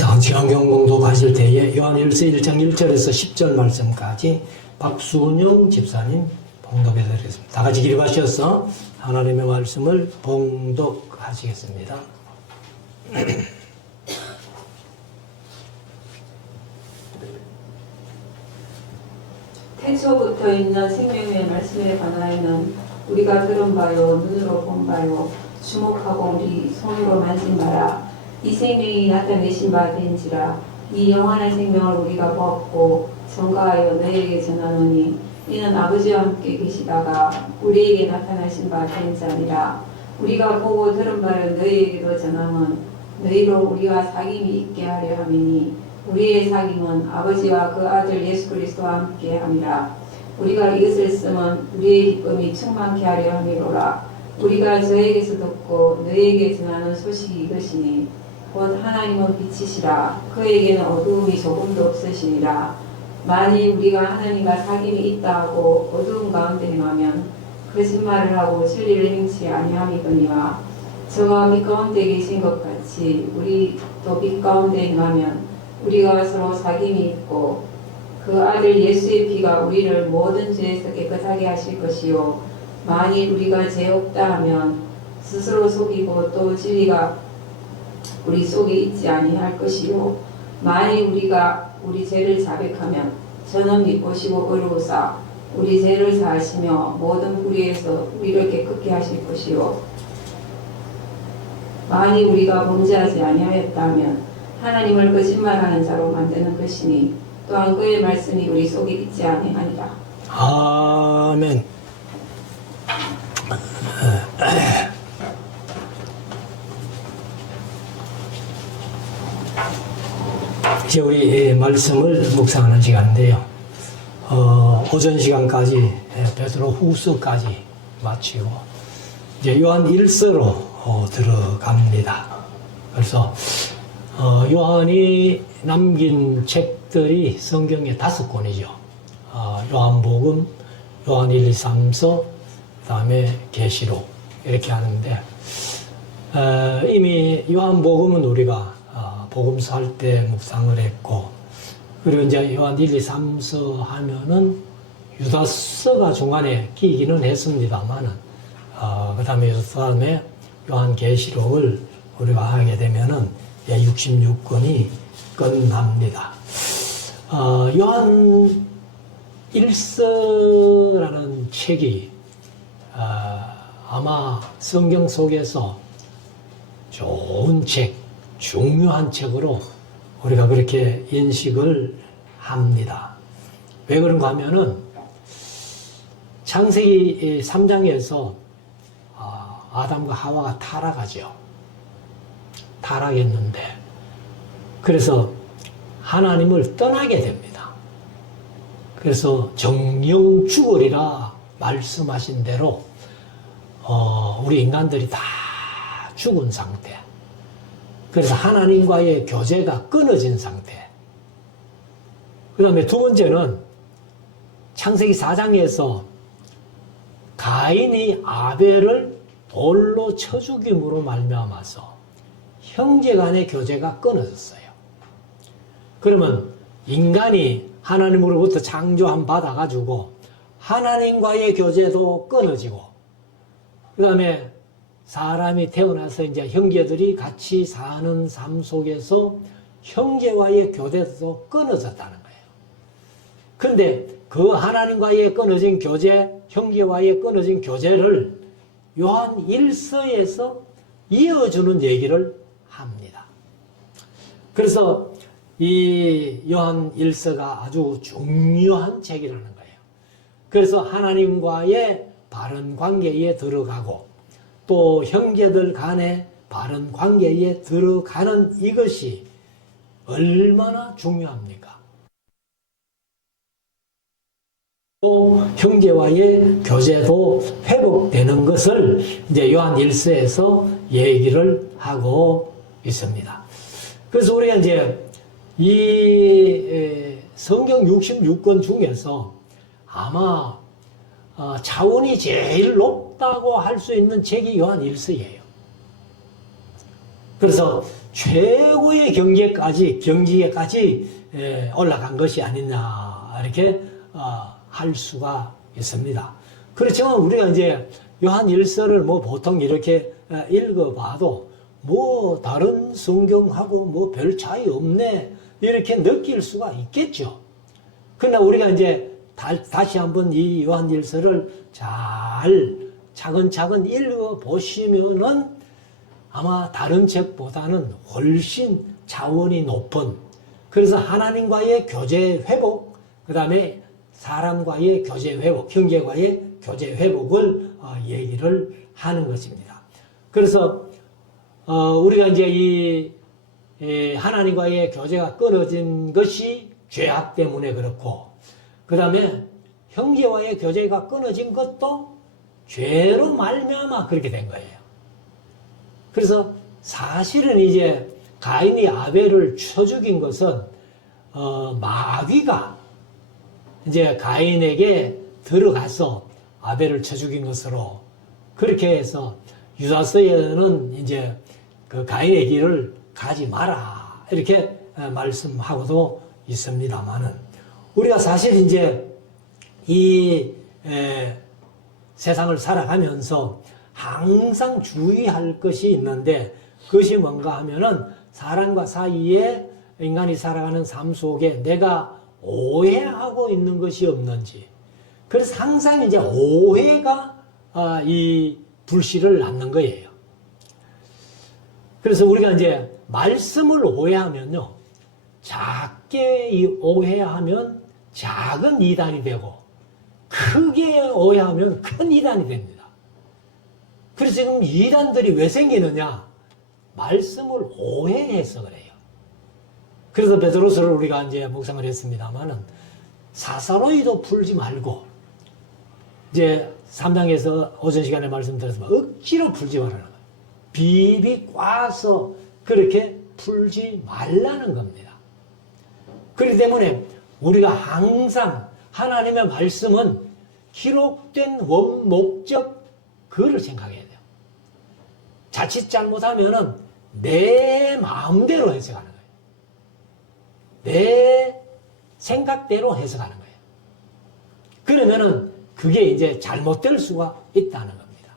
성경 공독하실 때에 요한일서 1장 1절에서 10절 말씀까지 박순영 집사님 봉독해 드리겠습니다. 다 같이 기립하셔서 하나님의 말씀을 봉독하시겠습니다. 태초부터 있는 생명의 말씀에 관하여는 우리가 들은 바요 눈으로 본 바요 주목하고 우리 손으로 만진 바라. 이 생명이 나타내신 바 된지라. 이 영원한 생명을 우리가 보았고 전가하여 너희에게 전하노니 이는 아버지와 함께 계시다가 우리에게 나타나신 바 된 자니라. 우리가 보고 들은 바를 너희에게도 전함은 너희로 우리와 사귐이 있게 하려 함이니 우리의 사귐은 아버지와 그 아들 예수 그리스도와 함께 함이라. 우리가 이것을 쓰면 우리의 기쁨이 충만케 하려 함이로라. 우리가 저에게서 듣고 너희에게 전하는 소식이 이것이니 곧 하나님은 빛이시라. 그에게는 어두움이 조금도 없으시니라. 만일 우리가 하나님과 사귐이 있다 하고 어두운 가운데 행하면 거짓말을 하고 진리를 행치 아니함이거니와 저가 빛 가운데 계신 것 같이 우리도 빛 가운데 행하면 우리가 서로 사귐이 있고 그 아들 예수의 피가 우리를 모든 죄에서 깨끗하게 하실 것이요 만일 우리가 죄 없다 하면 스스로 속이고 또 진리가 우리 속에 있지 아니할 것이요 만일 우리가 우리 죄를 자백하면 저는 미쁘시고 의로우사 우리 죄를 사하시며 모든 불의에서 우리를 깨끗게 하실 것이요 만일 우리가 범죄하지 아니하였다면 하나님을 거짓말하는 자로 만드는 것이니 또한 그의 말씀이 우리 속에 있지 아니하니라. 아멘. 이제 우리 말씀을 묵상하는 시간인데요. 오전 시간까지 베드로 후서까지 마치고 이제 요한 1서로 들어갑니다. 그래서 요한이 남긴 책들이 성경에 5권이죠. 요한복음, 요한 1, 2, 3서, 그 다음에 계시록 이렇게 하는데 이미 요한복음은 우리가 복음서 할 때 묵상을 했고 그리고 이제 요한 1, 2, 3서 하면은 유다서가 중간에 끼기는 했습니다만은 그 다음에 요한 계시록을 우리가 하게 되면은 66권이 끝납니다. 요한 1서라는 책이 아마 성경 속에서 좋은 책, 중요한 책으로 우리가 그렇게 인식을 합니다. 왜 그런가 하면은 창세기 3장에서 아담과 하와가 타락하죠. 타락했는데 그래서 하나님을 떠나게 됩니다. 그래서 정령 죽으리라 말씀하신 대로 우리 인간들이 다 죽은 상태. 그래서 하나님과의 교제가 끊어진 상태. 그 다음에 두 번째는 창세기 4장에서 가인이 아벨을 돌로 쳐 죽임으로 말미암아서 형제 간의 교제가 끊어졌어요. 그러면 인간이 하나님으로부터 창조함 받아가지고 하나님과의 교제도 끊어지고 그 다음에 사람이 태어나서 이제 형제들이 같이 사는 삶 속에서 형제와의 교제도 끊어졌다는 거예요. 그런데 그 하나님과의 끊어진 교제, 형제와의 끊어진 교제를 요한 1서에서 이어주는 얘기를 합니다. 그래서 이 요한 1서가 아주 중요한 책이라는 거예요. 그래서 하나님과의 바른 관계에 들어가고 또 형제들 간의 바른 관계에 들어가는 이것이 얼마나 중요합니까? 또 형제와의 교제도 회복되는 것을 이제 요한 1서에서 얘기를 하고 있습니다. 그래서 우리가 이제 이 성경 66권 중에서 아마 차원이 제일 높다고 할 수 있는 책이 요한 1서예요. 그래서 최고의 경지에까지 올라간 것이 아니냐 이렇게 할 수가 있습니다. 그렇지만 우리가 이제 요한 1서를 뭐 보통 이렇게 읽어봐도 뭐 다른 성경하고 뭐 별 차이 없네 이렇게 느낄 수가 있겠죠. 그러나 우리가 이제 다시 한번 이 요한 1서를 잘 차근차근 읽어보시면은 아마 다른 책보다는 훨씬 차원이 높은, 그래서 하나님과의 교제 회복, 그 다음에 사람과의 교제 회복, 형제과의 교제 회복을 얘기를 하는 것입니다. 그래서 우리가 이제 이 하나님과의 교제가 끊어진 것이 죄악 때문에 그렇고, 그 다음에 형제와의 교제가 끊어진 것도 죄로 말미암아 그렇게 된 거예요. 그래서 사실은 이제 가인이 아벨을 쳐 죽인 것은 마귀가 이제 가인에게 들어가서 아벨을 쳐 죽인 것으로 그렇게 해서 유다서에는 이제 그 가인의 길을 가지 마라 이렇게 말씀하고도 있습니다만은, 우리가 사실 이제 이 세상을 살아가면서 항상 주의할 것이 있는데, 그것이 뭔가 하면은 사람과 사이에 인간이 살아가는 삶 속에 내가 오해하고 있는 것이 없는지. 그래서 항상 이제 오해가 이 불씨를 낳는 거예요. 그래서 우리가 이제 말씀을 오해하면요, 작게 이 오해하면 작은 이단이 되고, 크게 오해하면 큰 이단이 됩니다. 그래서 지금 이단들이 왜 생기느냐? 말씀을 오해해서 그래요. 그래서 베드로서를 우리가 이제 묵상을 했습니다만은, 사사로이도 풀지 말고, 이제 3장에서 오전 시간에 말씀드렸지만 억지로 풀지 말라는 거예요. 비비 꽈서 그렇게 풀지 말라는 겁니다. 그렇기 때문에 우리가 항상 하나님의 말씀은 기록된 원목적 그를 생각해야 돼요. 자칫 잘못하면은 내 마음대로 해석하는 거예요. 내 생각대로 해석하는 거예요. 그러면은 그게 이제 잘못될 수가 있다는 겁니다.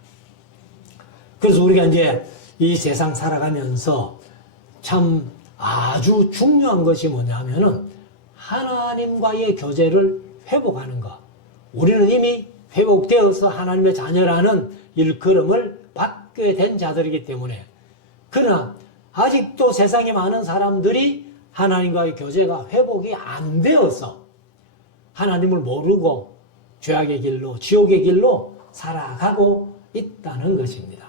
그래서 우리가 이제 이 세상 살아가면서 참 아주 중요한 것이 뭐냐면은 하나님과의 교제를 회복하는 것. 우리는 이미 회복되어서 하나님의 자녀라는 일컬음을 받게 된 자들이기 때문에, 그러나 아직도 세상에 많은 사람들이 하나님과의 교제가 회복이 안 되어서 하나님을 모르고 죄악의 길로, 지옥의 길로 살아가고 있다는 것입니다.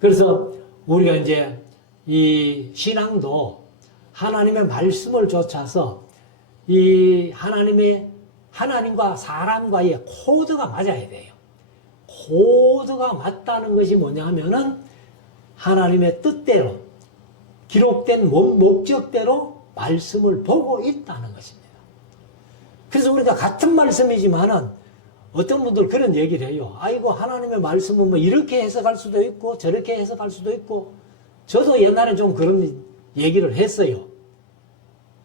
그래서 우리가 이제 이 신앙도 하나님의 말씀을 좇아서 이 하나님과 사람과의 코드가 맞아야 돼요. 코드가 맞다는 것이 뭐냐 하면은 하나님의 뜻대로, 기록된 목적대로 말씀을 보고 있다는 것입니다. 그래서 우리가 같은 말씀이지만은 어떤 분들 그런 얘기를 해요. 아이고, 하나님의 말씀은 뭐 이렇게 해석할 수도 있고 저렇게 해석할 수도 있고. 저도 옛날에 좀 그런 얘기를 했어요.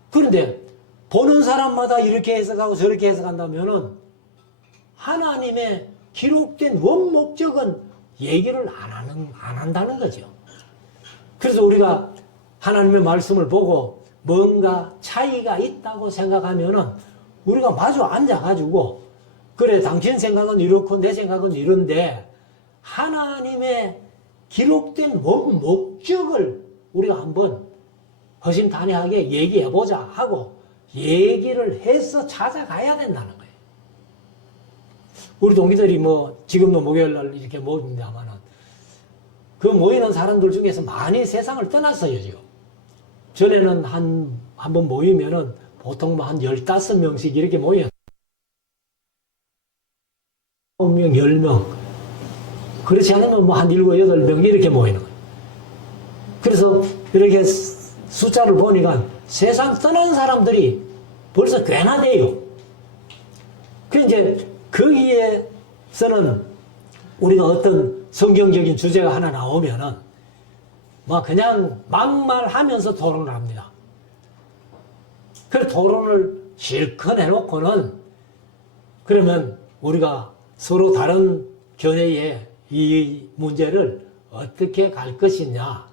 그런데 보는 사람마다 이렇게 해석하고 저렇게 해석한다면은 하나님의 기록된 원목적은 얘기를 안 한다는 거죠. 그래서 우리가 하나님의 말씀을 보고 뭔가 차이가 있다고 생각하면은 우리가 마주 앉아가지고, 그래, 당신 생각은 이렇고 내 생각은 이런데 하나님의 기록된 원목적을 우리가 한번 허심탄회하게 얘기해보자 하고 얘기를 해서 찾아가야 된다는 거예요. 우리 동기들이 뭐 지금도 목요일날 이렇게 모입니다만은 그 모이는 사람들 중에서 많이 세상을 떠났어요, 지금. 전에는 한 번 모이면은 보통 뭐 한 15명씩 이렇게 모여요. 9명, 10명. 그렇지 않으면 뭐 한 7, 8명 이렇게 모이는 거예요. 그래서 이렇게 숫자를 보니까 세상 떠난 사람들이 벌써 꽤나 돼요. 그 이제 거기에서는 우리가 어떤 성경적인 주제가 하나 나오면은 뭐 그냥 막말하면서 토론을 합니다. 그 토론을 실컷 해놓고는 그러면 우리가 서로 다른 견해의 이 문제를 어떻게 갈 것이냐.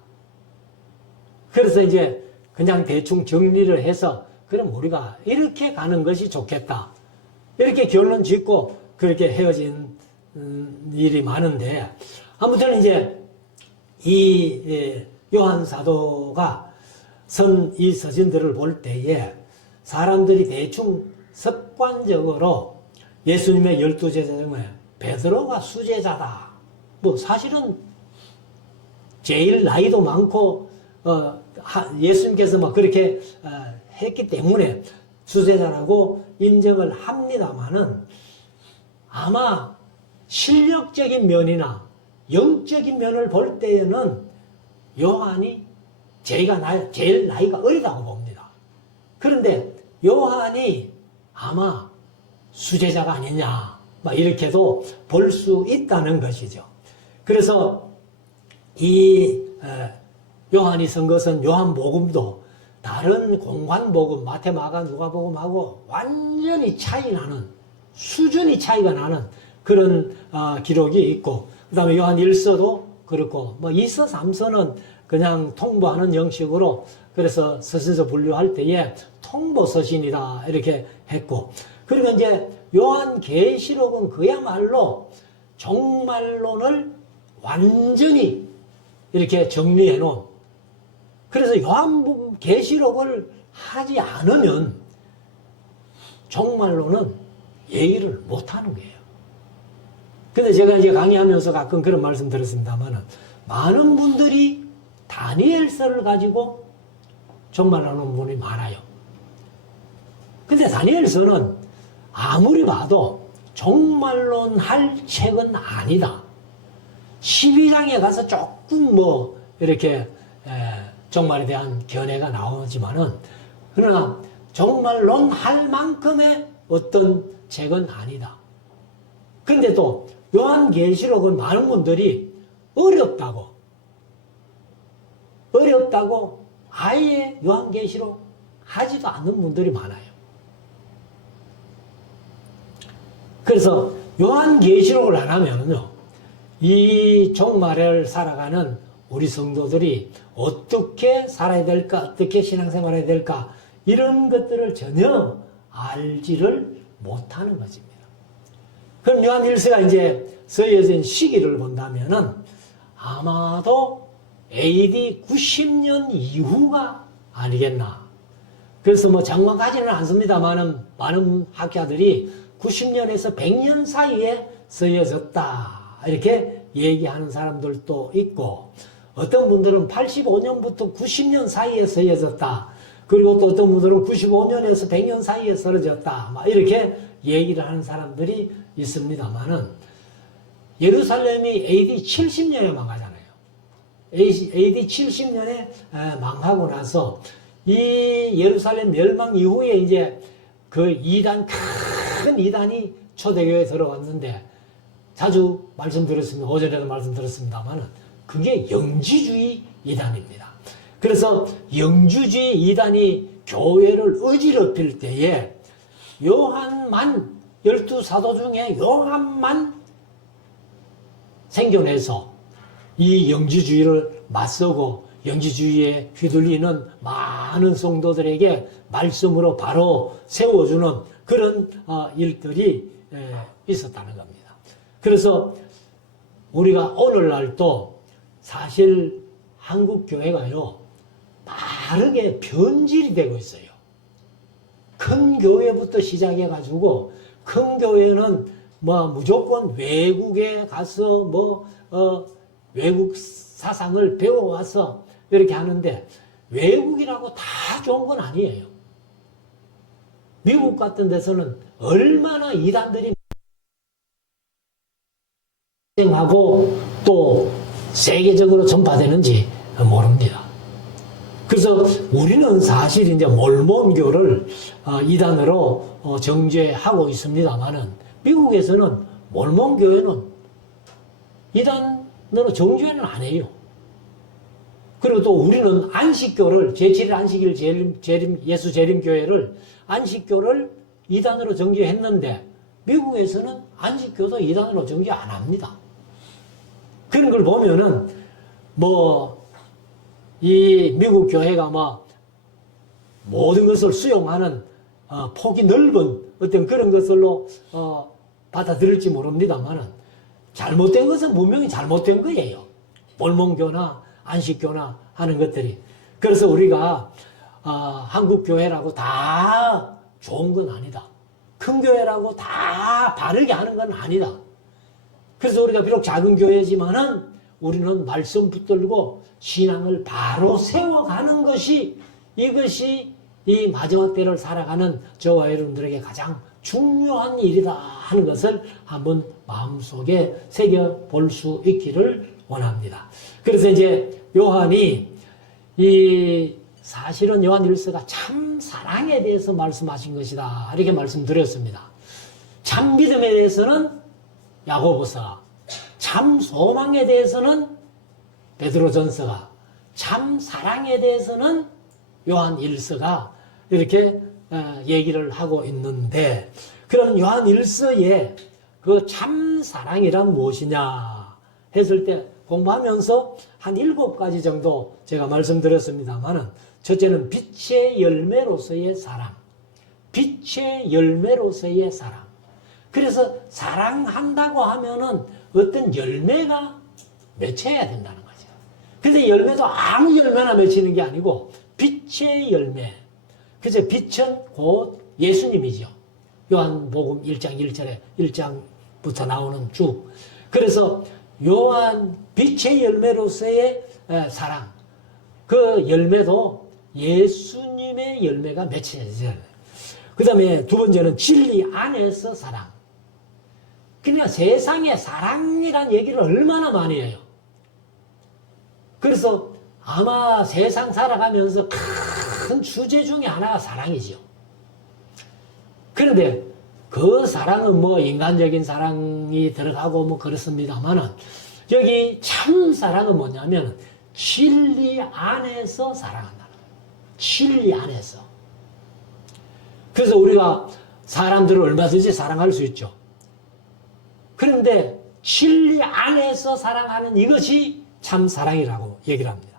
그래서 이제 그냥 대충 정리를 해서 그럼 우리가 이렇게 가는 것이 좋겠다. 이렇게 결론 짓고 그렇게 헤어진 일이 많은데 아무튼 이제 이 요한 사도가 쓴 이 서신들을 볼 때에 사람들이 대충 습관적으로 예수님의 12제자 중에 베드로가 수제자다. 뭐 사실은 제일 나이도 많고 예수님께서 뭐 그렇게 했기 때문에 수제자라고 인정을 합니다마는 아마 실력적인 면이나 영적인 면을 볼 때에는 요한이 제일 나이가 어리다고 봅니다. 그런데 요한이 아마 수제자가 아니냐 막 이렇게도 볼 수 있다는 것이죠. 그래서 이 요한이 쓴 것은 요한복음도 다른 공관복음 마태, 마가, 누가복음하고 완전히 차이 나는 수준이 차이가 나는 그런 기록이 있고 그 다음에 요한 1서도 그렇고 뭐 2서, 3서는 그냥 통보하는 형식으로 그래서 서신서 분류할 때에 통보 서신이다 이렇게 했고 그리고 이제 요한 계시록은 그야말로 종말론을 완전히 이렇게 정리해 놓은 그래서 요한 계시록을 하지 않으면 종말론은 얘기를 못 하는 거예요. 근데 제가 이제 강의하면서 가끔 그런 말씀 드렸습니다만은 많은 분들이 다니엘서를 가지고 종말하는 분이 많아요. 근데 다니엘서는 아무리 봐도 종말론 할 책은 아니다. 12장에 가서 조금 뭐 이렇게 종말에 대한 견해가 나오지만은 그러나 종말론 할 만큼의 어떤 책은 아니다. 근데 또 요한계시록은 많은 분들이 어렵다고 아예 요한계시록 하지도 않는 분들이 많아요. 그래서 요한계시록을 안 하면은요, 이 종말을 살아가는 우리 성도들이 어떻게 살아야 될까, 어떻게 신앙생활해야 될까, 이런 것들을 전혀 알지를 못하는 것입니다. 그럼 요한 1서가 이제 쓰여진 시기를 본다면은 아마도 AD 90년 이후가 아니겠나. 그래서 뭐 정확하지는 않습니다만은 많은 학자들이 90년에서 100년 사이에 쓰여졌다. 이렇게 얘기하는 사람들도 있고, 어떤 분들은 85년부터 90년 사이에 쓰여졌다. 그리고 또 어떤 분들은 95년에서 100년 사이에 쓰여졌다. 막 이렇게 얘기를 하는 사람들이 있습니다만은, 예루살렘이 AD 70년에 망하잖아요. AD 70년에 망하고 나서, 이 예루살렘 멸망 이후에 이제 그 이단, 큰 이단이 초대교회에 들어왔는데, 자주 말씀드렸습니다. 오전에도 말씀드렸습니다만은, 그게 영지주의 이단입니다. 그래서 영주주의 이단이 교회를 어지럽힐 때에 요한만, 12사도 중에 요한만 생겨내서 이 영지주의를 맞서고 영지주의에 휘둘리는 많은 성도들에게 말씀으로 바로 세워주는 그런 일들이 있었다는 겁니다. 그래서 우리가 오늘날도 사실 한국 교회가요, 빠르게 변질이 되고 있어요. 큰 교회부터 시작해가지고, 큰 교회는 뭐 무조건 외국에 가서 외국 사상을 배워와서 이렇게 하는데, 외국이라고 다 좋은 건 아니에요. 미국 같은 데서는 얼마나 이단들이 하고 또 세계적으로 전파되는지 모릅니다. 그래서 우리는 사실 이제 몰몬교를 이단으로 정죄하고 있습니다만은 미국에서는 몰몬교회는 이단으로 정죄는 안 해요. 그리고 또 우리는 안식교를, 제7일 안식일 예수 재림교회를 안식교를 이단으로 정교했는데 미국에서는 안식교도 이단으로 정교 안 합니다. 그런 걸 보면은 이 미국 교회가 모든 것을 수용하는 폭이 넓은 어떤 그런 것으로 받아들일지 모릅니다만은 잘못된 것은 분명히 잘못된 거예요. 몰몬교나 안식교나 하는 것들이. 그래서 우리가 한국 교회라고 다 좋은 건 아니다. 큰 교회라고 다 바르게 하는 건 아니다. 그래서 우리가 비록 작은 교회지만은 우리는 말씀 붙들고 신앙을 바로 세워가는 것이, 이것이 이 마지막 때를 살아가는 저와 여러분들에게 가장 중요한 일이다 하는 것을 한번 마음속에 새겨볼 수 있기를 원합니다. 그래서 이제 요한이 사실은 요한 1서가 참 사랑에 대해서 말씀하신 것이다 이렇게 말씀드렸습니다. 참 믿음에 대해서는 야고보서가, 참 소망에 대해서는 베드로전서가, 참 사랑에 대해서는 요한 1서가 이렇게 얘기를 하고 있는데, 그럼 요한 1서의 그 참 사랑이란 무엇이냐 했을 때 공부하면서 한 7가지 정도 제가 말씀드렸습니다만은, 첫째는 빛의 열매로서의 사랑. 빛의 열매로서의 사랑. 그래서 사랑한다고 하면은 어떤 열매가 맺혀야 된다는 거죠. 근데 열매도 아무 열매나 맺히는 게 아니고 빛의 열매. 그래서 빛은 곧 예수님이죠. 요한복음 1장 1절에 1장부터 나오는 쭉. 그래서 요한 빛의 열매로서의 사랑. 그 열매도 예수님의 열매가 맺혀져야 돼요. 그 다음에 두 번째는 진리 안에서 사랑. 그러니까 세상에 사랑이란 얘기를 얼마나 많이 해요. 그래서 아마 세상 살아가면서 큰 주제 중에 하나가 사랑이죠. 그런데 그 사랑은 인간적인 사랑이 들어가고 그렇습니다만은, 여기 참 사랑은 뭐냐면 진리 안에서 사랑한다는 거예요. 진리 안에서. 그래서 우리가 사람들을 얼마든지 사랑할 수 있죠. 그런데 진리 안에서 사랑하는 이것이 참 사랑이라고 얘기를 합니다.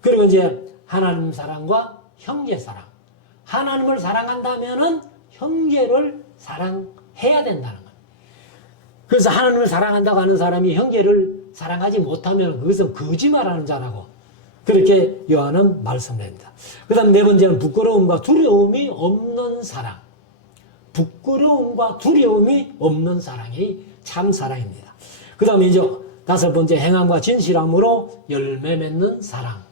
그리고 이제 하나님 사랑과 형제 사랑. 하나님을 사랑한다면은 형제를 사랑해야 된다는 거예요. 그래서 하나님을 사랑한다고 하는 사람이 형제를 사랑하지 못하면 그것은 거짓말하는 자라고 그렇게 요한은 말씀을 합니다. 그 다음 네 번째는 부끄러움과 두려움이 없는 사랑. 부끄러움과 두려움이 없는 사랑이 참 사랑입니다. 그 다음에 이제 다섯 번째, 행함과 진실함으로 열매 맺는 사랑.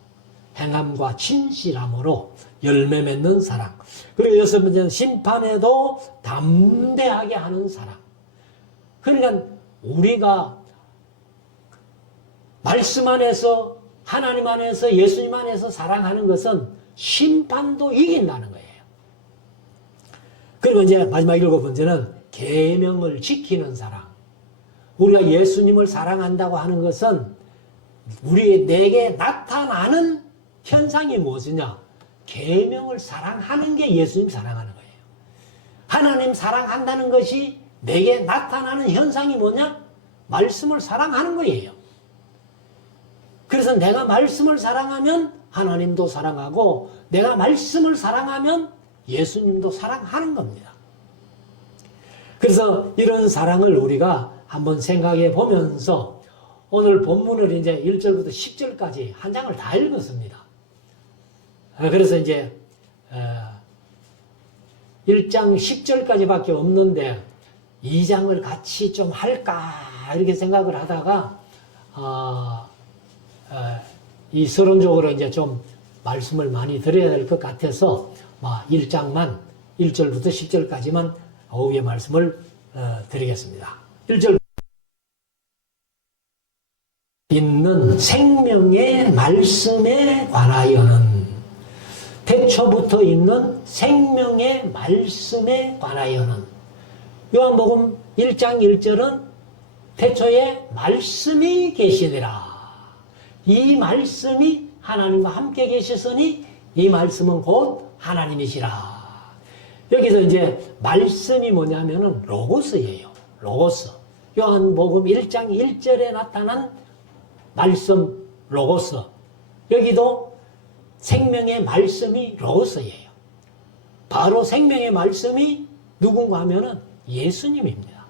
행함과 진실함으로 열매 맺는 사랑. 그리고 여섯 번째는 심판에도 담대하게 하는 사랑. 그러니까 우리가 말씀 안에서, 하나님 안에서, 예수님 안에서 사랑하는 것은 심판도 이긴다는 거예요. 그리고 이제 마지막 7번째는 계명을 지키는 사랑. 우리가 예수님을 사랑한다고 하는 것은 내게 나타나는 현상이 무엇이냐? 계명을 사랑하는 게 예수님 사랑하는 거예요. 하나님 사랑한다는 것이 내게 나타나는 현상이 뭐냐? 말씀을 사랑하는 거예요. 그래서 내가 말씀을 사랑하면 하나님도 사랑하고, 내가 말씀을 사랑하면 예수님도 사랑하는 겁니다. 그래서 이런 사랑을 우리가 한번 생각해 보면서 오늘 본문을 이제 1절부터 10절까지 한 장을 다 읽었습니다. 그래서 이제 1장 10절까지밖에 없는데 2장을 같이 좀 할까 이렇게 생각을 하다가 이 서론적으로 이제 좀 말씀을 많이 드려야 될 것 같아서 1장만 1절부터 10절까지만 오후에 말씀을 드리겠습니다. 1절 있는 생명의 말씀에 관하여는, 태초부터 있는 생명의 말씀에 관하여는, 요한복음 1장 1절은 태초에 말씀이 계시니라. 이 말씀이 하나님과 함께 계셨으니 이 말씀은 곧 하나님이시라. 여기서 이제 말씀이 뭐냐면은 로고스예요. 로고스. 요한복음 1장 1절에 나타난 말씀 로고스. 여기도 생명의 말씀이 로고스예요. 바로 생명의 말씀이 누군가 하면은 예수님입니다.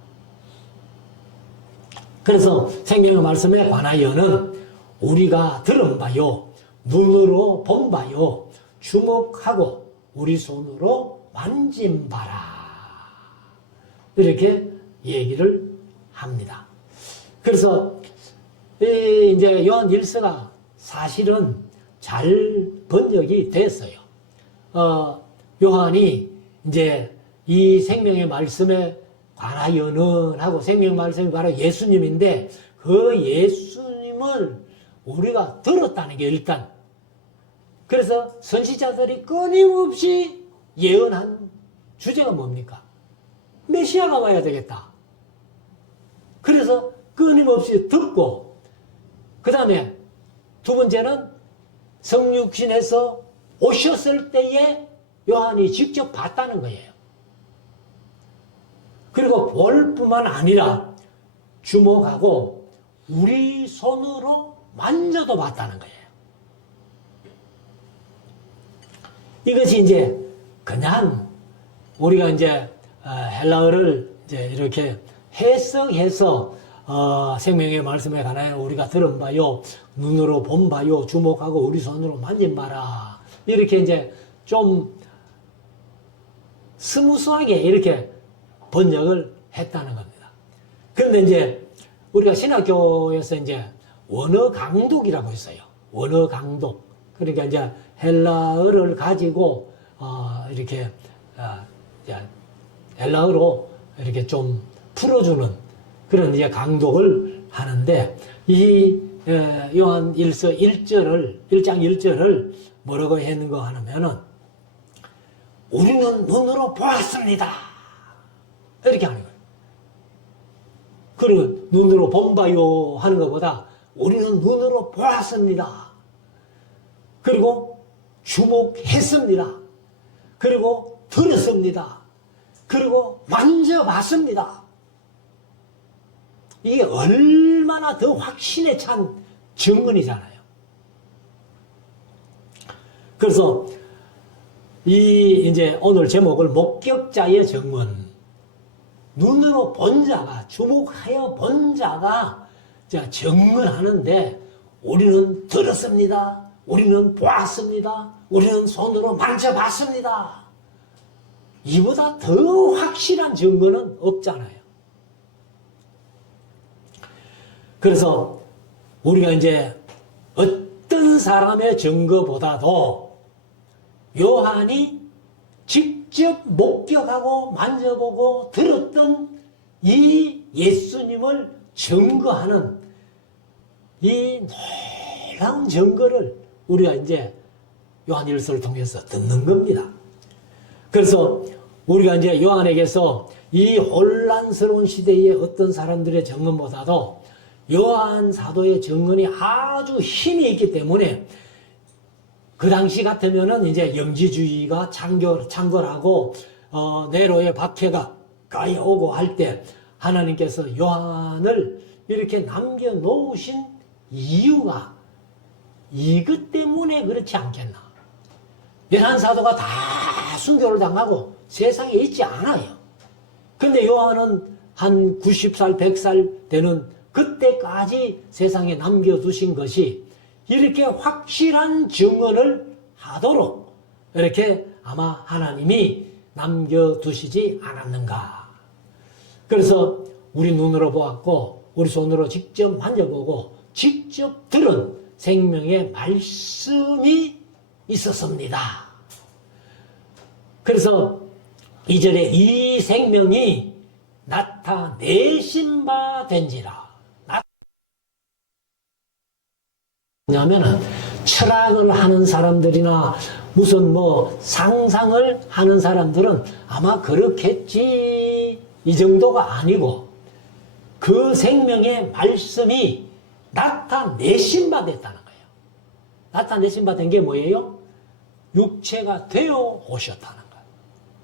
그래서 생명의 말씀에 관하여는 우리가 들은 바요, 눈으로 본 바요, 주목하고 우리 손으로 만진 바라. 이렇게 얘기를 합니다. 그래서 이제 요한 1서가 사실은 잘 번역이 됐어요. 요한이 이제 이 생명의 말씀에 관하여는 하고 생명의 말씀이 바로 예수님인데 그 예수님을 우리가 들었다는 게 일단 그래서 선지자들이 끊임없이 예언한 주제가 뭡니까? 메시아가 와야 되겠다. 그래서 끊임없이 듣고 그 다음에 두 번째는 성육신에서 오셨을 때에 요한이 직접 봤다는 거예요. 그리고 볼 뿐만 아니라 주목하고 우리 손으로 만져도 봤다는 거예요. 이것이 이제 그냥 우리가 이제 헬라어를 이제 이렇게 해석해서 생명의 말씀에 관하여 우리가 들은 바요, 눈으로 본 바요, 주목하고 우리 손으로 만진 바라. 이렇게 이제 좀 스무스하게 이렇게 번역을 했다는 겁니다. 그런데 이제 우리가 신학교에서 이제 원어 강독이라고 있어요. 원어 강독. 그러니까 이제 헬라어를 가지고 이렇게 헬라어로 이렇게 좀 풀어주는 그런 이제 강독을 하는데 이 요한 1서 1절을 1장 1절을 뭐라고 했는가 하면은 우리는 눈으로 보았습니다. 이렇게 하는 거예요. 그리고 눈으로 본바요 하는 것보다 우리는 눈으로 보았습니다. 그리고 주목했습니다. 그리고 들었습니다. 그리고 만져봤습니다. 이게 얼마나 더 확신에 찬 증언이잖아요. 그래서 이제 오늘 제목을 목격자의 증언. 눈으로 본 자가, 주목하여 본 자가 증언하는데 우리는 들었습니다. 우리는 보았습니다. 우리는 손으로 만져봤습니다. 이보다 더 확실한 증거는 없잖아요. 그래서 우리가 이제 어떤 사람의 증거보다도 요한이 직접 목격하고 만져보고 들었던 이 예수님을 증거하는 이 놀라운 증거를 우리가 이제 요한일서를 통해서 듣는 겁니다. 그래서 우리가 이제 요한에게서 이 혼란스러운 시대의 어떤 사람들의 증언보다도 요한 사도의 증언이 아주 힘이 있기 때문에 그 당시 같으면은 이제 영지주의가 창궐하고 네로의 박해가 가해오고 할 때 하나님께서 요한을 이렇게 남겨놓으신 이유가 이것 때문에 그렇지 않겠나. 11사도가 다 순교를 당하고 세상에 있지 않아요. 근데 요한은 한 90살, 100살 되는 그때까지 세상에 남겨두신 것이 이렇게 확실한 증언을 하도록 이렇게 아마 하나님이 남겨두시지 않았는가. 그래서 우리 눈으로 보았고 우리 손으로 직접 만져보고 직접 들은 생명의 말씀이 있었습니다. 그래서 2절에 이 생명이 나타내신 바 된지라. 왜냐하면 철학을 하는 사람들이나 무슨 뭐 상상을 하는 사람들은 아마 그렇겠지 이 정도가 아니고 그 생명의 말씀이 나타내신 바 됐다는 거예요. 나타내신 바 된 게 뭐예요? 육체가 되어 오셨다는 거예요.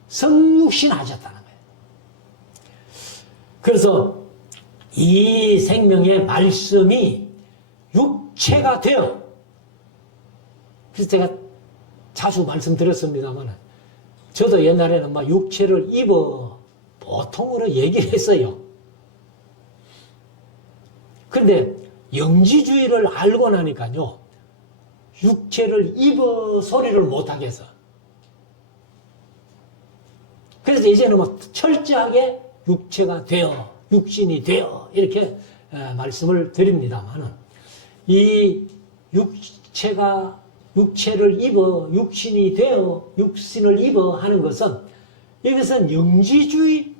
성육신하셨다는 거예요. 그래서 이 생명의 말씀이 육체가 되어, 그래서 제가 자주 말씀드렸습니다만, 저도 옛날에는 막 육체를 입어 보통으로 얘기를 했어요. 그런데 영지주의를 알고 나니까요, 육체를 입어 소리를 못하겠어. 그래서 이제는 막 철저하게 육체가 되어, 육신이 되어, 이렇게 말씀을 드립니다만, 이 육체를 입어, 육신이 되어, 육신을 입어 하는 것은, 이것은 영지주의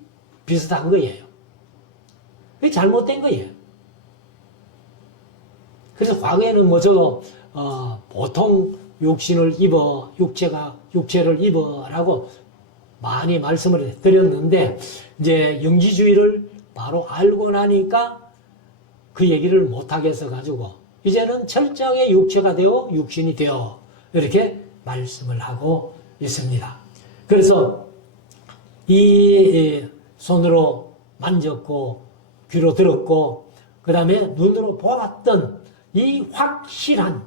비슷한 거예요. 그게 잘못된 거예요. 그래서 과거에는 뭐 저도 보통 육신을 입어, 육체를 입어라고 많이 말씀을 드렸는데, 이제 영지주의를 바로 알고 나니까 그 얘기를 못하겠어 가지고, 이제는 철저하게 육체가 되어, 육신이 되어, 이렇게 말씀을 하고 있습니다. 그래서 이 손으로 만졌고, 귀로 들었고, 그 다음에 눈으로 보았던 이 확실한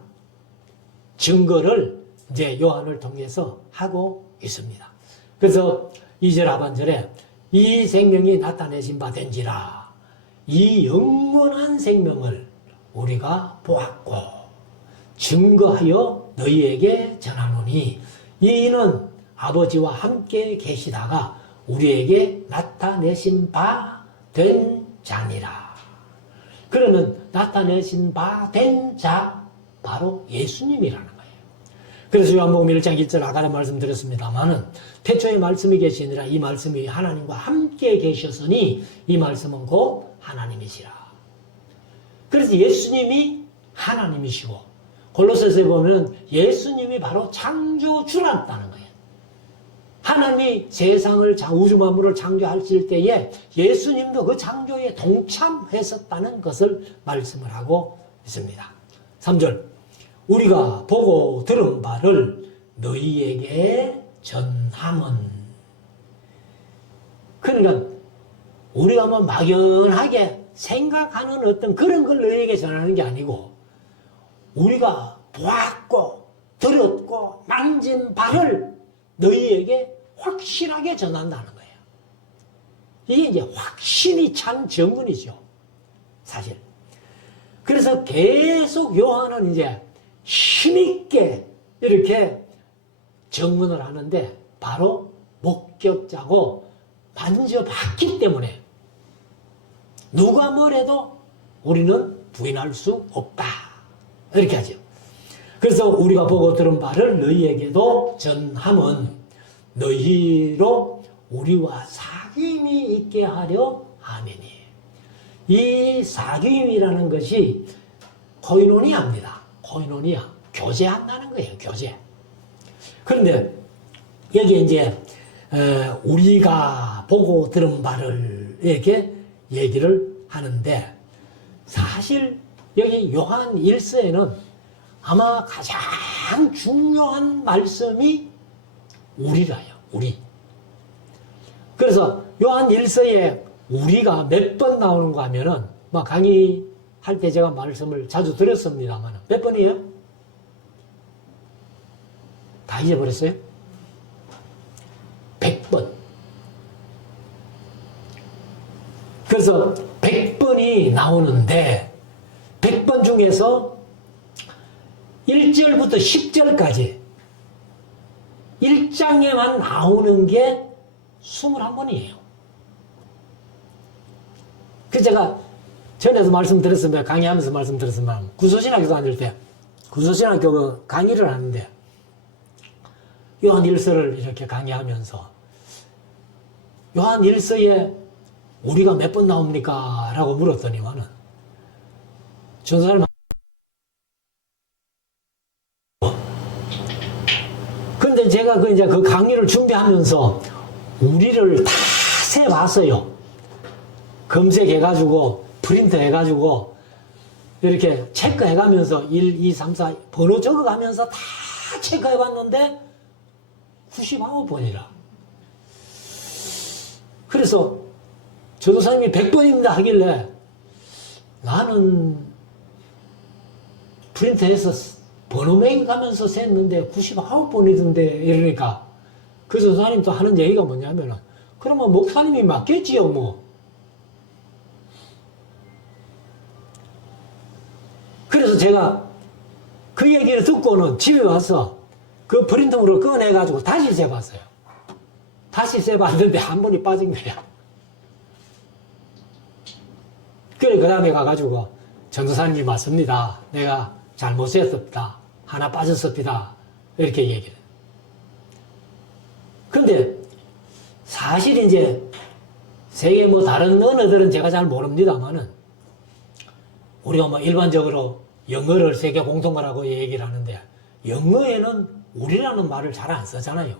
증거를 이제 요한을 통해서 하고 있습니다. 그래서 2절 하반절에 이 생명이 나타내신 바 된지라, 이 영원한 생명을 우리가 보았고 증거하여 너희에게 전하노니, 이는 아버지와 함께 계시다가 우리에게 나타내신 바 된 자니라. 그러면 나타내신 바 된 자, 바로 예수님이라는 거예요. 그래서 요한복음 1장 1절 아까도 말씀드렸습니다만은, 태초에 말씀이 계시니라, 이 말씀이 하나님과 함께 계셨으니 이 말씀은 곧 하나님이시라. 그래서 예수님이 하나님이시고, 골로새서에 보면 예수님이 바로 창조주라는 거예요. 하나님이 세상을, 우주 만물을 창조하실 때에 예수님도 그 창조에 동참했었다는 것을 말씀을 하고 있습니다. 3절, 우리가 보고 들은 바를 너희에게 전함은. 그러니까 우리가 뭐 막연하게 생각하는 어떤 그런 걸 너희에게 전하는 게 아니고, 우리가 보았고 들었고 만진 바를 너희에게 확실하게 전한다는 거예요. 이게 이제 확신이 찬 증언이죠, 사실. 그래서 계속 요한은 이제 힘있게 이렇게 증언을 하는데, 바로 목격자고 만져봤기 때문에 누가 뭐래도 우리는 부인할 수 없다, 이렇게 하죠. 그래서 우리가 보고 들은 바를 너희에게도 전함은 너희로 우리와 사귐이 있게 하려 함이니. 이 사귐이라는 것이 코이노니아입니다. 코이노니아, 교제한다는 거예요, 교제. 그런데 여기 이제 우리가 보고 들은 바를 이렇게 얘기를 하는데, 사실 여기 요한 1서에는 아마 가장 중요한 말씀이 우리라요, 우리. 그래서 요한 1서에 우리가 몇 번 나오는가 하면은, 막 강의할 때 제가 말씀을 자주 드렸습니다만, 몇 번이에요? 다 잊어버렸어요? 100번. 그래서 100번이 나오는데, 100번 중에서 1절부터 10절까지 1장에만 나오는 게 21번이에요. 그 제가 전에도 말씀드렸습니다. 강의하면서 말씀드렸습니다. 구소신학교 다닐 때, 구소신학교 그 강의를 하는데, 요한 1서를 이렇게 강의하면서, 요한 1서에 우리가 몇 번 나옵니까? 라고 물었더니만은, 전사를 근데 제가 이제 그 강의를 준비하면서 우리를 다 세봤어요. 검색해가지고, 프린트 해가지고, 이렇게 체크해가면서 1, 2, 3, 4 번호 적어가면서 다 체크해봤는데 99번이라. 그래서 전도사님이 100번입니다 하길래 나는 프린트해서 번호 매겨가면서 셌는데 99번이던데 이러니까 그 전도사님 또 하는 얘기가 뭐냐면은 그러면 목사님이 맞겠지요 뭐. 그래서 제가 그 얘기를 듣고는 집에 와서 그 프린터물을 꺼내가지고 다시 재봤어요. 다시 재봤는데 한 번이 빠진 거야. 그래, 그 다음에 가가지고 전도사님이 맞습니다. 내가 잘못했습니다. 하나 빠졌습니다. 이렇게 얘기를. 근데 사실 이제 세계 뭐 다른 언어들은 제가 잘 모릅니다만은 우리가 뭐 일반적으로 영어를 세계 공통어라고 얘기를 하는데 영어에는 우리라는 말을 잘 안 쓰잖아요.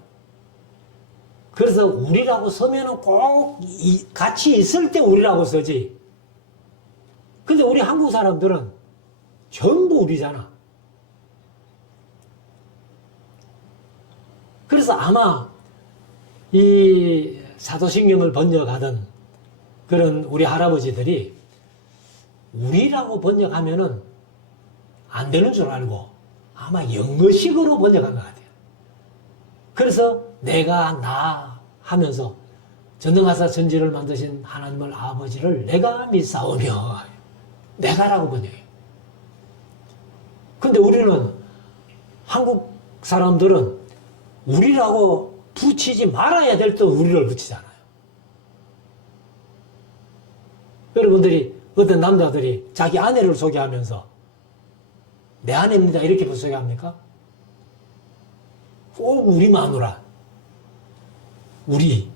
그래서 우리라고 쓰면은 꼭 같이 있을 때 우리라고 쓰지. 근데 우리 한국 사람들은 전부 우리잖아. 그래서 아마 이 사도신경을 번역하던 그런 우리 할아버지들이 우리라고 번역하면은 안 되는 줄 알고 아마 영어식으로 번역한 것 같아요. 그래서 내가 나 하면서 전능하사 천지를 만드신 하나님을 아버지를 내가 믿사오며 내가라고 번역해요. 근데 우리는 한국 사람들은 우리라고 붙이지 말아야 될 때 우리를 붙이잖아요. 여러분들이 어떤 남자들이 자기 아내를 소개하면서 내 아내입니다 이렇게 소개합니까? 꼭 우리 마누라, 우리.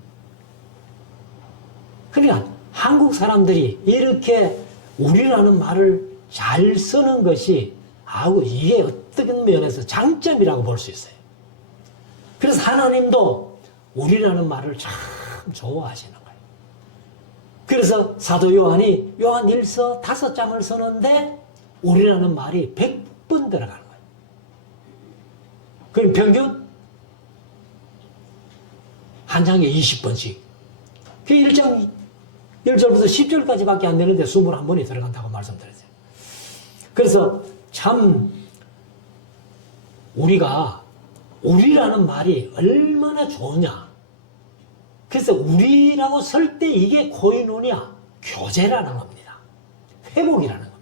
그러니까 한국 사람들이 이렇게 우리라는 말을 잘 쓰는 것이 아우 이게 어떤 면에서 장점이라고 볼 수 있어요. 그래서 하나님도 우리라는 말을 참 좋아하시는 거예요. 그래서 사도 요한이 요한 1서 5장을 쓰는데 우리라는 말이 100번 들어가는 거예요. 그럼 평균 한 장에 20번씩. 그 1장 1절부터 10절까지밖에 안 되는데 21번이 들어간다고 말씀드렸어요. 그래서 참 우리가 우리라는 말이 얼마나 좋으냐. 그래서 우리라고 쓸 때 이게 코이노니아, 교제라는 겁니다. 회복이라는 겁니다.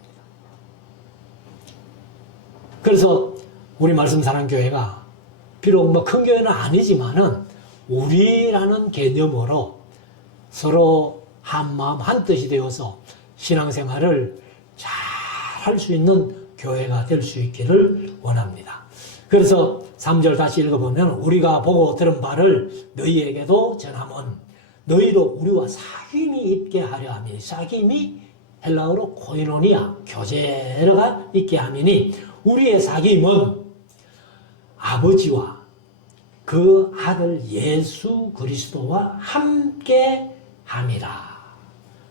그래서 우리 말씀사랑교회가 비록 뭐 큰 교회는 아니지만은 우리라는 개념으로 서로 한 마음 한 뜻이 되어서 신앙생활을 잘 할 수 있는 교회가 될 수 있기를 원합니다. 그래서 3절 다시 읽어보면 우리가 보고 들은 바를 너희에게도 전하면 너희도 우리와 사귐이 있게 하려 함이니 사귐이 헬라어로 코이노니아 교제가 있게 함이니 우리의 사귐은 아버지와 그 아들 예수 그리스도와 함께 함이라.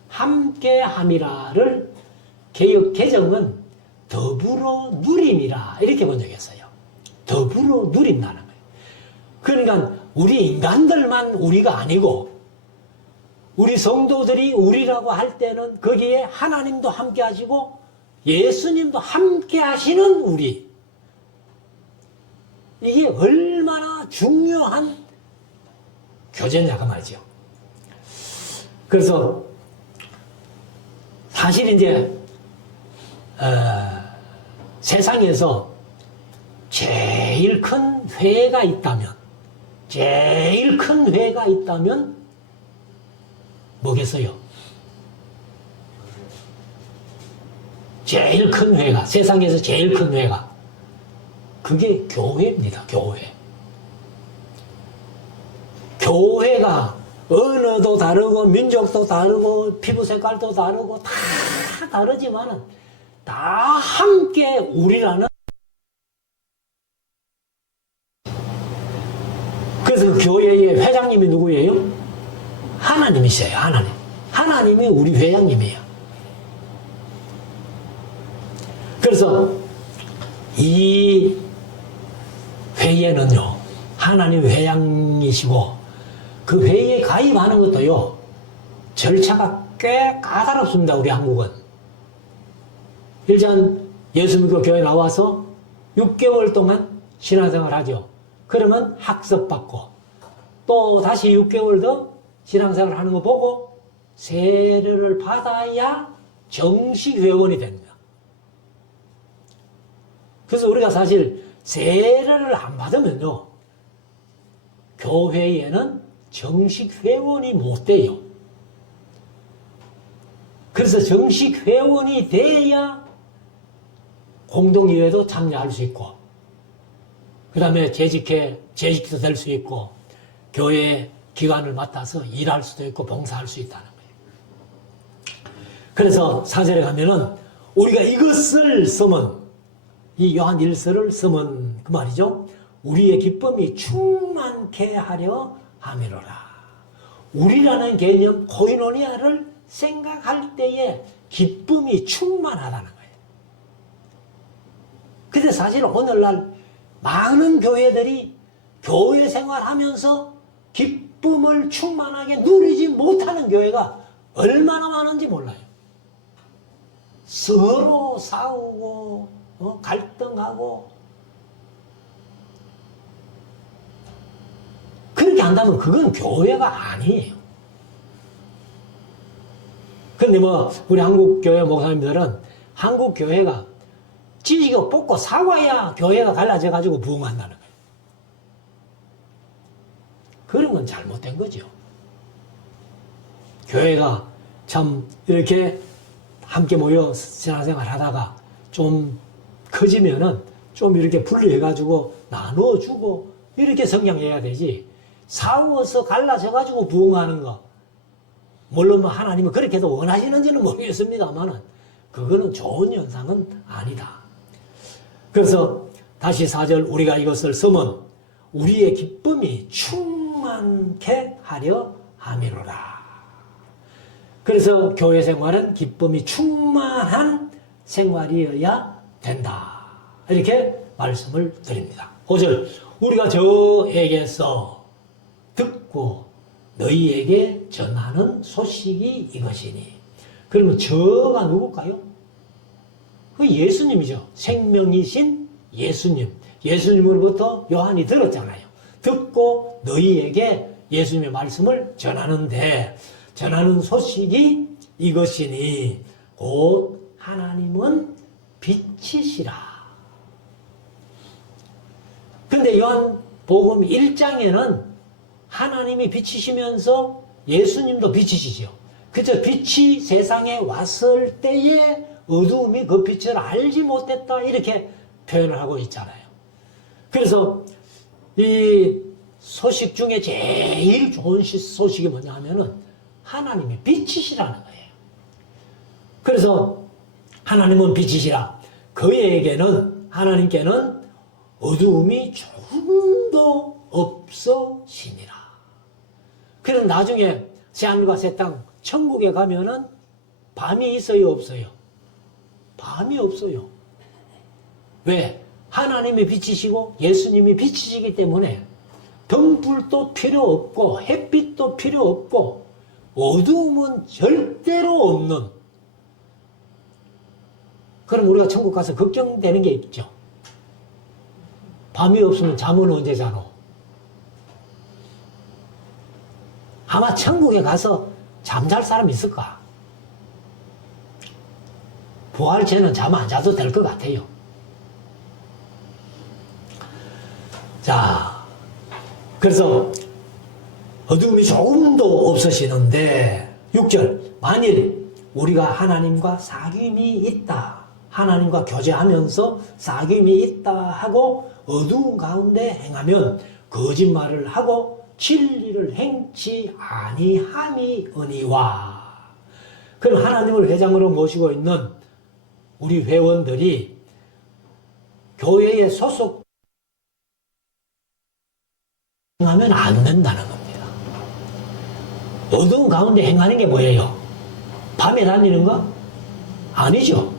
함께 함이라를 개역 개정은 더불어 누림이라 이렇게 번역했어요. 더불어 누린다는 거예요. 그러니까 우리 인간들만 우리가 아니고 우리 성도들이 우리라고 할 때는 거기에 하나님도 함께 하시고 예수님도 함께 하시는 우리. 이게 얼마나 중요한 교제냐가 말이죠. 그래서 사실 이제 세상에서 제일 큰 회가 있다면 뭐겠어요? 제일 큰 회가, 세상에서 제일 큰 회가 그게 교회입니다. 교회가 언어도 다르고 민족도 다르고 피부 색깔도 다르고 다 다르지만은 다 함께 우리라는. 그래서 그 교회의 회장님이 누구예요? 하나님이세요. 하나님이 우리 회장님이에요. 그래서 이 회의에는요, 하나님 회장이시고 그 회의에 가입하는 것도요, 절차가 꽤 까다롭습니다. 우리 한국은. 일단 예수 믿고 교회 나와서 6개월 동안 신앙생활 하죠. 그러면 학습받고 또 다시 6개월 더 신앙생활 하는 거 보고 세례를 받아야 정식 회원이 됩니다. 그래서 우리가 사실 세례를 안 받으면요, 교회에는 정식 회원이 못 돼요. 그래서 정식 회원이 돼야 공동의회도 참여할 수 있고, 그 다음에 재직도 될 수 있고, 교회 기관을 맡아서 일할 수도 있고, 봉사할 수 있다는 거예요. 그래서 4절에 가면은, 우리가 이것을 쓰면, 이 요한 1서를 쓰면 그 말이죠. 우리의 기쁨이 충만케 하려 함이로라. 우리라는 개념, 코이노니아를 생각할 때에 기쁨이 충만하다는 거예요. 근데 사실 오늘날 많은 교회들이 교회 생활하면서 기쁨을 충만하게 누리지 못하는 교회가 얼마나 많은지 몰라요. 서로 싸우고 갈등하고, 그렇게 한다면 그건 교회가 아니에요. 근데 우리 한국 교회 목사님들은 한국 교회가 찢고 뽑고 사과야 교회가 갈라져가지고 부흥한다는 거예요. 그런 건 잘못된 거죠. 교회가 참 이렇게 함께 모여 신앙생활 하다가 좀 커지면은 좀 이렇게 분리해가지고 나눠주고 이렇게 성장해야 되지, 싸워서 갈라져가지고 부흥하는 거, 물론 하나님은 그렇게도 원하시는지는 모르겠습니다만은 그거는 좋은 현상은 아니다. 그래서 다시 4절, 우리가 이것을 쓰면 우리의 기쁨이 충만케 하려 함이로라. 그래서 교회 생활은 기쁨이 충만한 생활이어야 된다. 이렇게 말씀을 드립니다. 5절, 우리가 저에게서 듣고 너희에게 전하는 소식이 이것이니. 그러면 저가 누굴까요? 그 예수님이죠. 생명이신 예수님. 예수님으로부터 요한이 들었잖아요. 듣고 너희에게 예수님의 말씀을 전하는데, 전하는 소식이 이것이니 곧 하나님은 빛이시라. 근데 요한복음 1장에는 하나님이 빛이시면서 예수님도 빛이시죠. 그저 빛이 세상에 왔을 때에 어두움이 그 빛을 알지 못했다, 이렇게 표현을 하고 있잖아요. 그래서 이 소식 중에 제일 좋은 소식이 뭐냐 하면은 하나님이 빛이시라는 거예요. 그래서 하나님은 빛이시라. 그에게는, 하나님께는 어두움이 조금도 없으시니라. 그럼 나중에 새하늘과 새 땅, 천국에 가면은 밤이 있어요, 없어요? 밤이 없어요. 왜? 하나님이 빛이시고 예수님이 빛이시기 때문에 등불도 필요 없고 햇빛도 필요 없고 어두움은 절대로 없는. 그럼 우리가 천국 가서 걱정되는 게 있죠. 밤이 없으면 잠은 언제 자노? 아마 천국에 가서 잠잘 사람 있을까? 부활체는 잠 안 자도 될 것 같아요. 자, 그래서 어두움이 조금도 없으시는데 6절, 만일 우리가 하나님과 사귐이 있다, 하나님과 교제하면서 사귐이 있다 하고 어두운 가운데 행하면 거짓말을 하고 진리를 행치 아니함이니와. 그럼 하나님을 회장으로 모시고 있는 우리 회원들이 교회에 소속 행하면 안 된다는 겁니다. 어두운 가운데 행하는 게 뭐예요? 밤에 다니는 거? 아니죠.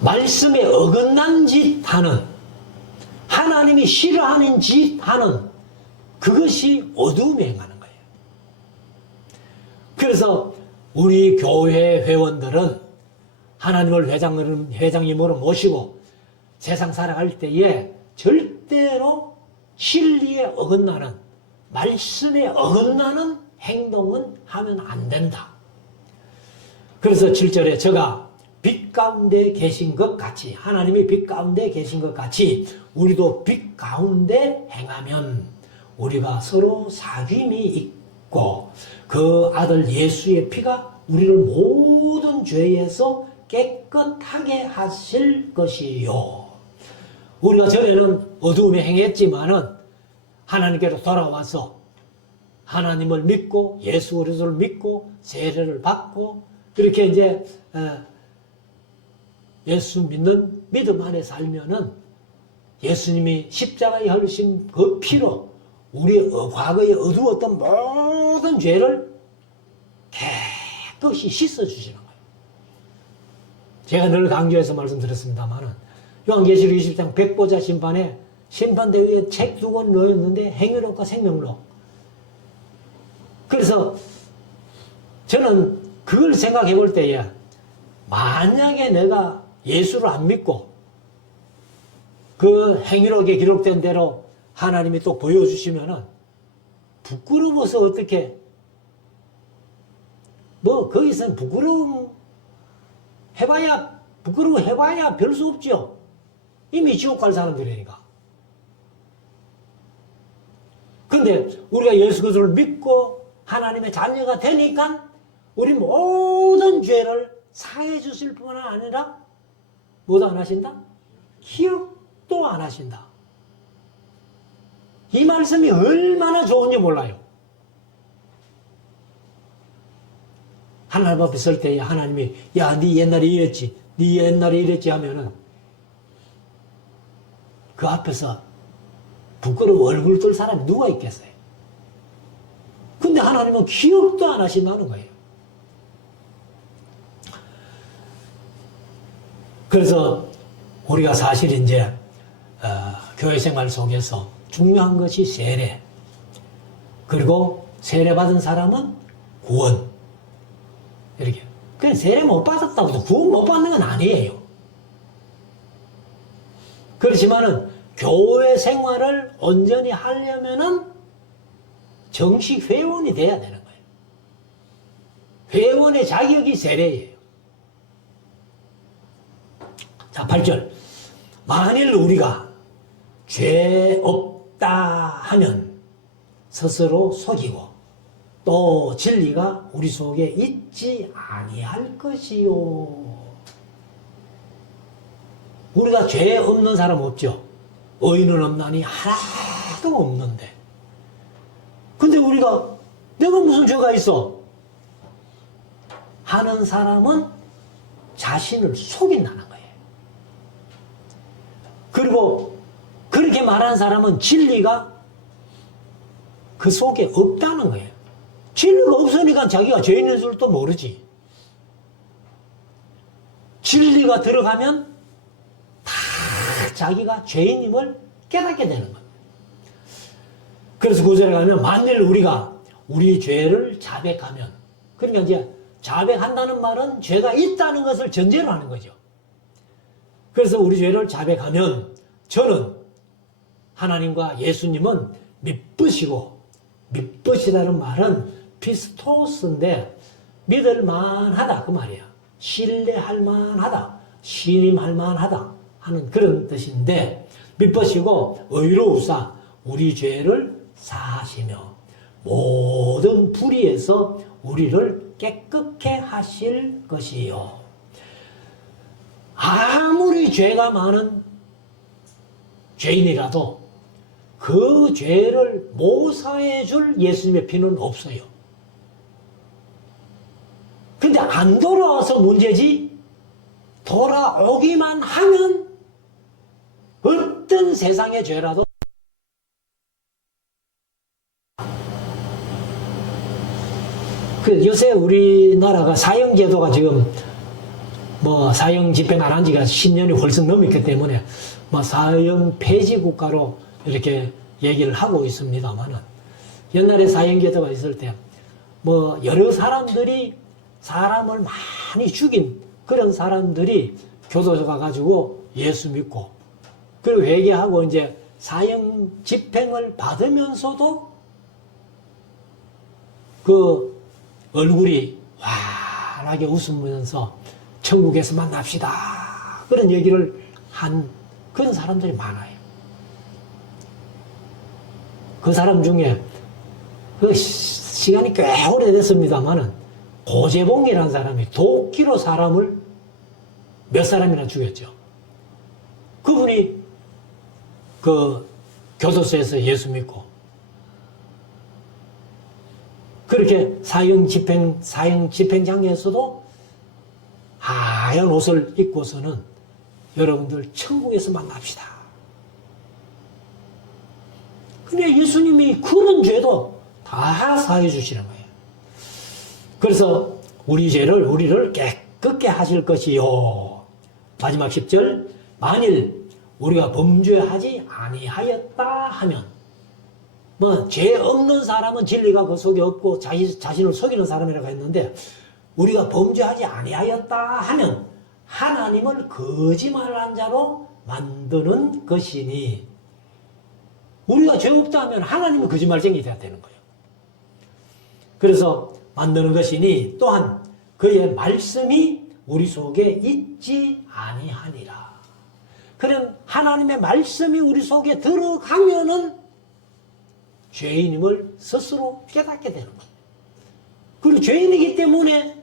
말씀에 어긋난 짓 하는, 하나님이 싫어하는 짓 하는, 그것이 어두움에 행하는 거예요. 그래서 우리 교회 회원들은 하나님을 회장님으로 모시고 세상 살아갈 때에 절대로 진리에 어긋나는, 말씀에 어긋나는 행동은 하면 안 된다. 그래서 7절에 저가 빛 가운데 계신 것 같이, 하나님이 빛 가운데 계신 것 같이 우리도 빛 가운데 행하면 우리가 서로 사귐이 있고 그 아들 예수의 피가 우리를 모든 죄에서 깨끗하게 하실 것이요. 우리가 전에는 어두움에 행했지만은 하나님께로 돌아와서 하나님을 믿고 예수 그리스도를 믿고 세례를 받고 그렇게 이제 예수 믿는 믿음 안에 살면은 예수님이 십자가에 흘리신 그 피로 우리 과거에 어두웠던 모든 죄를 깨끗이 씻어주시는 거예요. 제가 늘 강조해서 말씀드렸습니다만은 요한계시록 20장 백보자 심판에 심판대 위에 책 두 권 놓였는데 행위록과 생명록. 그래서 저는 그걸 생각해 볼 때에 만약에 내가 예수를 안 믿고 그 행위록에 기록된 대로 하나님이 또 보여주시면은 부끄러워서 어떻게 거기서는 부끄러워 해봐야 별 수 없죠. 이미 지옥 갈 사람들이니까. 근데 우리가 예수 그리스도를 믿고 하나님의 자녀가 되니까 우리 모든 죄를 사해 주실 뿐 아니라 뭐도 안 하신다? 기억도 안 하신다. 이 말씀이 얼마나 좋은지 몰라요. 하나님 앞에 설 때에 하나님이 야, 네 옛날에 이랬지, 네 옛날에 이랬지 하면은 그 앞에서 부끄러워 얼굴 뜰 사람이 누가 있겠어요? 근데 하나님은 기억도 안 하신다는 거예요. 그래서 우리가 사실 이제 교회 생활 속에서 중요한 것이 세례, 그리고 세례 받은 사람은 구원. 이렇게. 그냥 세례 못 받았다고 해서 구원 못 받는 건 아니에요. 그렇지만은 교회 생활을 온전히 하려면은 정식 회원이 돼야 되는 거예요. 회원의 자격이 세례예요. 자, 8절. 만일 우리가 죄 없다 하면 스스로 속이고 또 진리가 우리 속에 있지 아니할 것이요. 우리가 죄 없는 사람 없죠. 의인은 없나니 하나도 없는데. 근데 우리가 내가 무슨 죄가 있어? 하는 사람은 자신을 속인다는 거예요. 그리고 그렇게 말하는 사람은 진리가 그 속에 없다는 거예요. 진리가 없으니까 자기가 죄 있는 줄도 모르지. 진리가 들어가면 다 자기가 죄인임을 깨닫게 되는 겁니다. 그래서 9절에 가면 만일 우리가 우리 죄를 자백하면, 그러니까 이제 자백한다는 말은 죄가 있다는 것을 전제로 하는 거죠. 그래서 우리 죄를 자백하면 저는 하나님과 예수님은 믿으시고, 믿으시다는 말은 피스토스인데 믿을 만하다 그 말이야. 신뢰할 만하다, 신임할 만하다 하는 그런 뜻인데, 믿으시고 의로우사 우리 죄를 사하시며 모든 불의에서 우리를 깨끗게 하실 것이요. 아무리 죄가 많은 죄인이라도 그 죄를 모사해 줄 예수님의 피는 없어요. 근데 안 돌아와서 문제지, 돌아오기만 하면 어떤 세상의 죄라도 요새 우리나라가 사형제도가 지금 뭐 사형 집행 안 한 지가 10년이 훨씬 넘었기 때문에 뭐 사형 폐지 국가로 이렇게 얘기를 하고 있습니다만은 옛날에 사형제도가 있을 때 뭐 여러 사람들이 사람을 많이 죽인 그런 사람들이 교도소 가가지고 예수 믿고 그리고 회개하고 이제 사형 집행을 받으면서도 그 얼굴이 환하게 웃으면서 천국에서 만납시다 그런 얘기를 한 그런 사람들이 많아요. 그 사람 중에 그 시간이 꽤 오래됐습니다만은 고재봉이라는 사람이 도끼로 사람을 몇 사람이나 죽였죠. 그분이 그 교도소에서 예수 믿고 그렇게 사형 집행장에서도 하얀 옷을 입고서는 여러분들 천국에서 만납시다. 근데 예수님이 그런 죄도 다 사해 주시는 거예요. 그래서 우리를 깨끗게 하실 것이요. 마지막 10절 만일 우리가 범죄하지 아니하였다 하면 뭐 죄 없는 사람은 진리가 그 속에 없고 자신을 속이는 사람이라고 했는데 우리가 범죄하지 아니하였다 하면 하나님을 거짓말한 자로 만드는 것이니 우리가 죄 없다 하면 하나님은 거짓말쟁이 돼야 되는 거예요. 그래서 만드는 것이니 또한 그의 말씀이 우리 속에 있지 아니하니라. 그럼 하나님의 말씀이 우리 속에 들어가면은 죄인임을 스스로 깨닫게 되는 거예요. 그리고 죄인이기 때문에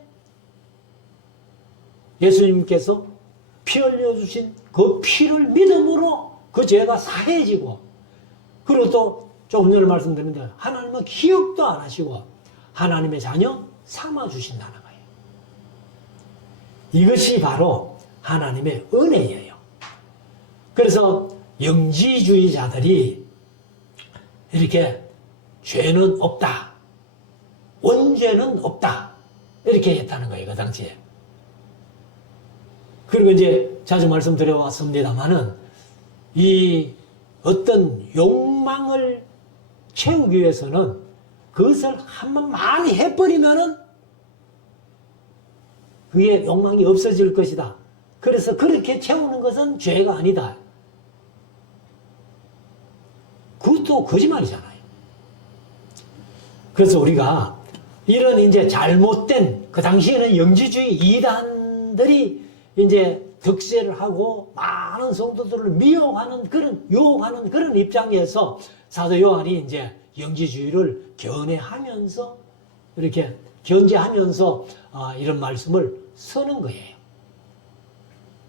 예수님께서 피 흘려주신 그 피를 믿음으로 그 죄가 사해지고 그리고 또 조금 전에 말씀드렸는데 하나님은 기억도 안 하시고 하나님의 자녀 삼아주신다는 거예요. 이것이 바로 하나님의 은혜예요. 그래서 영지주의자들이 이렇게 죄는 없다. 원죄는 없다. 이렇게 했다는 거예요. 그 당시에. 그리고 이제 자주 말씀드려왔습니다만은 이 어떤 욕망을 채우기 위해서는 그것을 한번 많이 해버리면은 그게 욕망이 없어질 것이다. 그래서 그렇게 채우는 것은 죄가 아니다. 그것도 거짓말이잖아요. 그래서 우리가 이런 이제 잘못된 그 당시에는 영지주의 이단들이 이제 득세를 하고 많은 성도들을 미혹하는 그런 유혹하는 그런 입장에서 사도 요한이 이제 영지주의를 견해하면서 이렇게 견제하면서 이런 말씀을 쓰는 거예요.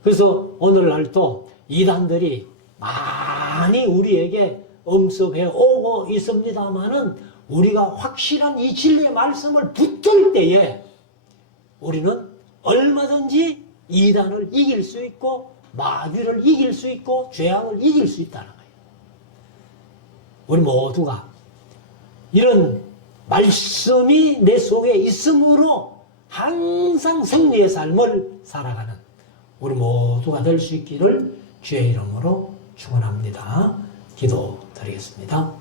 그래서 오늘날도 이단들이 많이 우리에게 엄습해 오고 있습니다만은 우리가 확실한 이 진리의 말씀을 붙들 때에 우리는 얼마든지 이단을 이길 수 있고 마귀를 이길 수 있고 죄악을 이길 수 있다는 거예요. 우리 모두가 이런 말씀이 내 속에 있으므로 항상 승리의 삶을 살아가는 우리 모두가 될 수 있기를 주의 이름으로 축원합니다. 기도드리겠습니다.